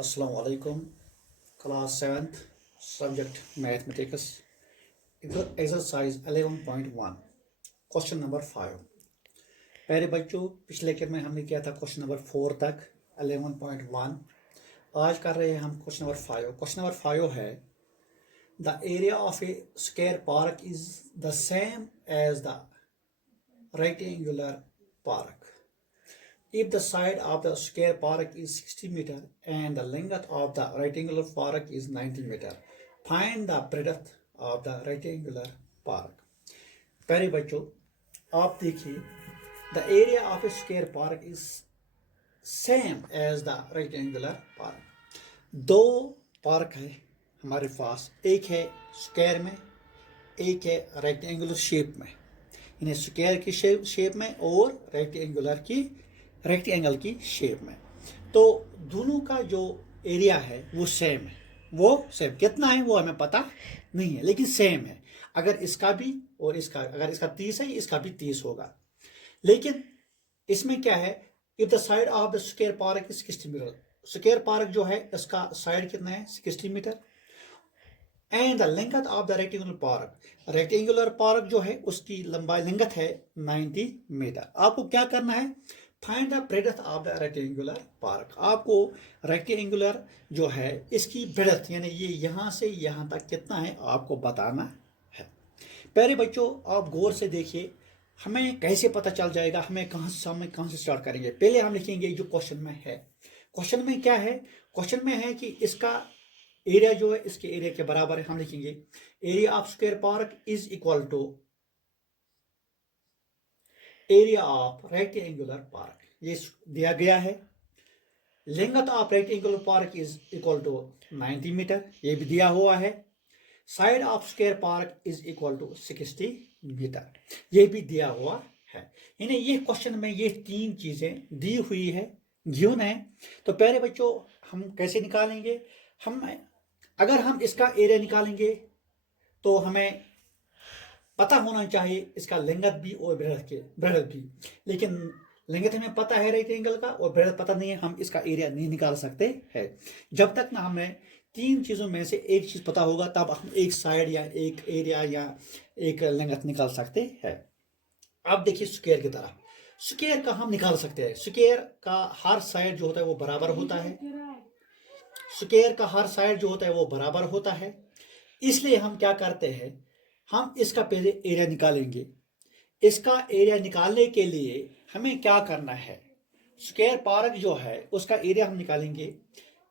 Assalamu alaikum. Class 7th, subject mathematics, exercise 11.1, question number 5। प्यारे बच्चों, पिछले लेक्चर में हमने किया था क्वेश्चन नंबर 4 तक 11.1। आज कर रहे हैं हम क्वेश्चन नंबर 5। क्वेश्चन नंबर 5 है the area of a square park is the same as the rectangular park if the side of the square park is 60 meter and the length of the rectangular park is 90 meter, find the breadth of the rectangular park। प्यारे बच्चों, आप देखिए, the area of a square park is same as the rectangular park। दो park है हमारे पास, एक है square में, एक है रेक्टेंगुलर शेप में। इन्हें स्क्वायर की शेप में और रेक्टेंगल की शेप में। तो दोनों का जो एरिया है वो सेम है। वो सेम कितना है वो हमें पता नहीं है, लेकिन सेम है। अगर इसका भी और इसका, अगर इसका 30 है, इसका भी 30 होगा। लेकिन इसमें क्या है, if the side of the square park is 60 metre, square park जो है इसका साइड कितना है 60 metre, and the length of the rectangular park जो है उसकी लंबाई लेंथ है 90 मीटर। आपको क्या करना है, find the breadth of the rectangular park. आपको रेक्टेंगुलर जो है इसकी ब्रेडथ, यानी ये यहाँ से यहाँ तक कितना है आपको बताना है। प्यारे बच्चों, आप गौर से देखिए, हमें कैसे पता चल जाएगा, हमें कहाँ से स्टार्ट करेंगे। पहले हम लिखेंगे जो क्वेश्चन में है। क्वेश्चन में क्या है, क्वेश्चन में है कि इसका एरिया जो है इसके एरिया के बराबर है। हम लिखेंगे area of square park is equal to area of rectangular park, ये दिया गया है। Length of rectangular park is equal to 90 metre, ये भी दिया हुआ है। Side of square park is equal to 60 metre, ये भी दिया हुआ है। यानी ये क्वेश्चन में ये तीन चीजें दी हुई है, गिवन है। तो प्यारे बच्चों, हम कैसे निकालेंगे, अगर हम इसका एरिया निकालेंगे तो हमें पता होना चाहिए इसका लेंथ भी और ब्रेडथ भी। लेकिन लेंथ हमें पता है रेक्टेंगल का और ब्रेडथ पता नहीं है, हम इसका एरिया नहीं निकाल सकते हैं। जब तक ना हमें तीन चीज़ों में से एक चीज़ पता होगा तब हम एक साइड या एक एरिया या एक लेंथ निकाल सकते हैं। अब देखिए स्क्वायर की तरह, स्क्वायर का हम निकाल सकते हैं। स्क्वायर का हर साइड जो होता है वो बराबर होता है। स्क्वायर का हर साइड जो होता है वो बराबर होता है। इसलिए हम क्या करते हैं, हम इसका पहले एरिया निकालेंगे। इसका एरिया निकालने के लिए हमें क्या करना है, स्क्वायर पार्क जो है उसका एरिया हम निकालेंगे।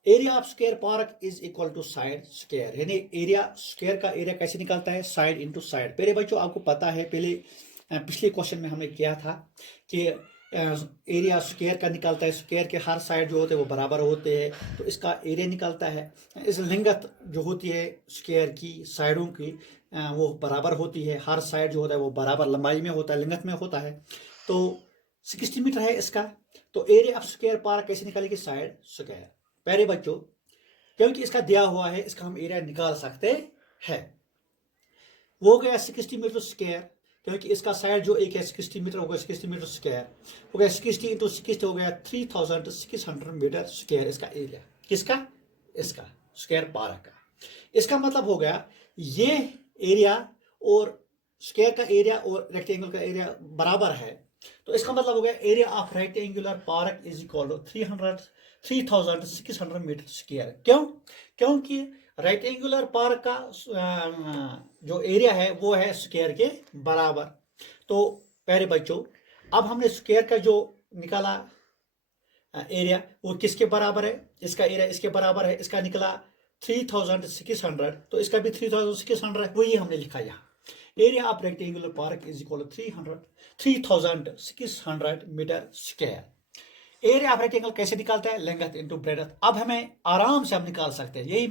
Area of square park is equal to side square, यानी एरिया स्क्वायर का एरिया कैसे निकालता है, साइड इंटू साइड। पहले बच्चों आपको पता है, पहले पिछले क्वेश्चन में हमने किया था कि एरिया स्क्वायर का निकालता है। स्क्वायर के हर साइड जो होते हैं वो बराबर होते हैं, तो इसका एरिया निकलता है। इस लेंथ जो होती है स्क्वायर की साइडों की वो बराबर होती है। हर साइड जो होता है वो बराबर लंबाई में होता है, लेंथ में होता है। तो 60 मीटर है इसका। तो एरिया ऑफ स्क्वायर पार्क कैसे निकालेंगे, साइड स्क्वायर। प्यारे बच्चों, क्योंकि इसका दिया हुआ है इसका हम एरिया निकाल सकते हैं। वो गया 60 मीटर स्क्वायर, क्योंकि इसका साइड जो एक है 60 मीटर हो गया, 60 मीटर स्क्वायर हो गया, 60 इंटू 60 हो गया 3600 मीटर स्क्वायर इसका एरिया। किसका, इसका स्क्वायर पार्क का। इसका मतलब हो गया ये एरिया और स्क्वायर का एरिया और रेक्टेंगल का एरिया बराबर है। तो इसका मतलब हो गया area of rectangular park is equal to 3600 metre square. क्यों, क्योंकि रेक्टेंगुलर पार्क का जो एरिया है वो है स्क्वायर के बराबर। तो प्यारे बच्चों, अब हमने स्क्वायर का जो निकाला एरिया वो किसके बराबर है, इसका एरिया इसके बराबर है। इसका निकला 3600, तो इसका भी 3600 है, वही हमने लिखा यहाँ। Area of rectangular park is equal to 3600 metre square. Area of rectangle कैसे निकालता है, लेंथ इनटू ब्रेडथ। अब हमें आराम से हम निकाल सकते हैं। यही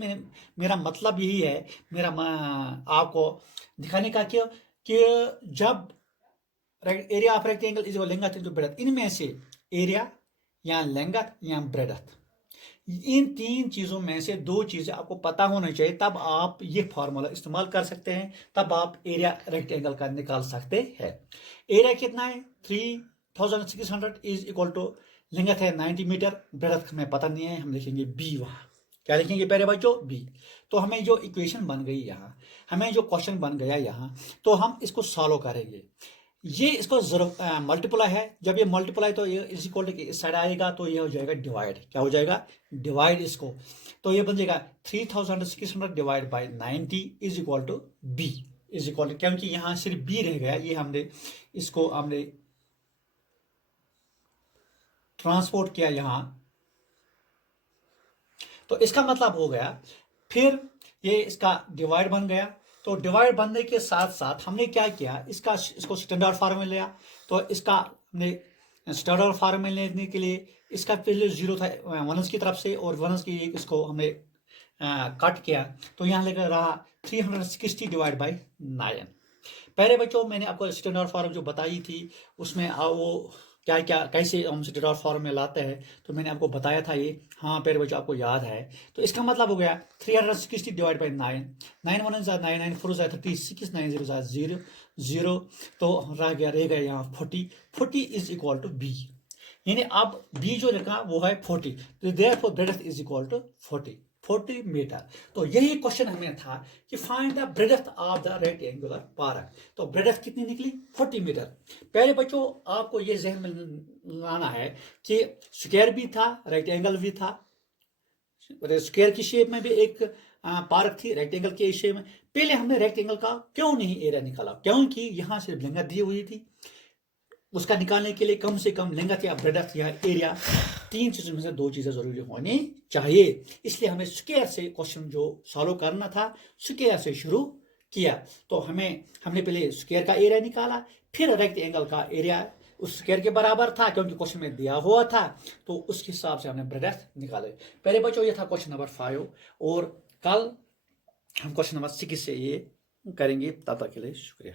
मेरा मतलब यही है, मेरा आपको दिखाने का कि जब area of rectangle is length into breadth, इनमें से एरिया या लेंथ या ब्रेडथ, इन तीन चीजों में से दो चीजें आपको पता होना चाहिए, तब आप ये फॉर्मूला इस्तेमाल कर सकते हैं। तब आप एरिया रेक्टेंगल का निकाल सकते हैं। एरिया कितना है, 3600 इज इक्वल टू लेंथ है 90 मीटर, ब्रेडथ हमें पता नहीं है, हम लिखेंगे बी वहाँ। क्या लिखेंगे प्यारे बच्चों? बी। तो हमें जो इक्वेशन बन गई यहाँ, हमें जो क्वेश्चन बन गया यहाँ, तो हम इसको सॉल्व करेंगे। ये इसको मल्टीप्लाई है, जब ये मल्टीप्लाई तो ये इज इक्वल टू इस साइड आएगा तो ये हो जाएगा डिवाइड। क्या हो जाएगा? डिवाइड इसको। तो ये बन जाएगा 3600 divide by 90 is equal to B is equal to, क्योंकि यहाँ सिर्फ बी रह गया, ये हमने ट्रांसपोर्ट किया यहाँ, तो इसका मतलब हो गया। फिर ये इसका डिवाइड बन गया, तो डिवाइड बनने के साथ साथ हमने क्या किया, इसको स्टैंडर्ड फॉर्म में लिया। तो इसका हमने स्टैंडर्ड फॉर्म में लेने के लिए इसका पहले जीरो था वनस की तरफ से, और वनस की इसको हमने कट किया, तो यहाँ लेकर रहा 360 डिवाइड बाई 9। पहले बच्चों मैंने आपको स्टैंडर्ड फॉर्म जो बताई थी, उसमें वो क्या क्या कैसे हम स्टैंडर्ड फॉर्म में लाते हैं, तो मैंने आपको बताया था ये। हाँ पहले बच्चों आपको याद है। तो इसका मतलब हो गया 360 डिवाइड बाई 9, 9 1 9 9 4 36 9 0 0 0, तो रह गया यहाँ 40 इज इक्वल टू बी, यानी अब बी जो लिखा वो है 40, तो therefore breadth is equal to 40 metre. तो यही क्वेश्चन हमें था कि find the breadth of the rectangular park. तो ब्रेडथ कितनी निकली? 40 मीटर। पहले बच्चों आपको ये जहन में लाना है कि स्क्वायर भी था, रेक्टेंगल भी था। स्क्वायर की शेप में भी एक पार्क थी, रेक्टेंगल के शेप में। पहले हमने रेक्टेंगल का क्यों नहीं एरिया निकाला? क्योंकि यहाँ सिर्फ लेंथ दी हुई थी, उसका निकालने के लिए कम से कम लेंथ या ब्रेडथ या एरिया, 3 चीजों में से 2 चीजें जरूरी होनी चाहिए। इसलिए हमें स्क्वायर से क्वेश्चन जो सॉल्व करना था, स्क्वायर से शुरू किया। तो हमने पहले स्क्वायर का एरिया निकाला, फिर रेक्टेंगल का एरिया उस स्क्वायर के बराबर था क्योंकि क्वेश्चन में दिया हुआ था, तो उसके हिसाब से हमने ब्रेडथ निकाले। पहले बच्चों ये था क्वेश्चन नंबर 5, और कल हम क्वेश्चन नंबर 6 से ये करेंगे। तब तक के लिए शुक्रिया।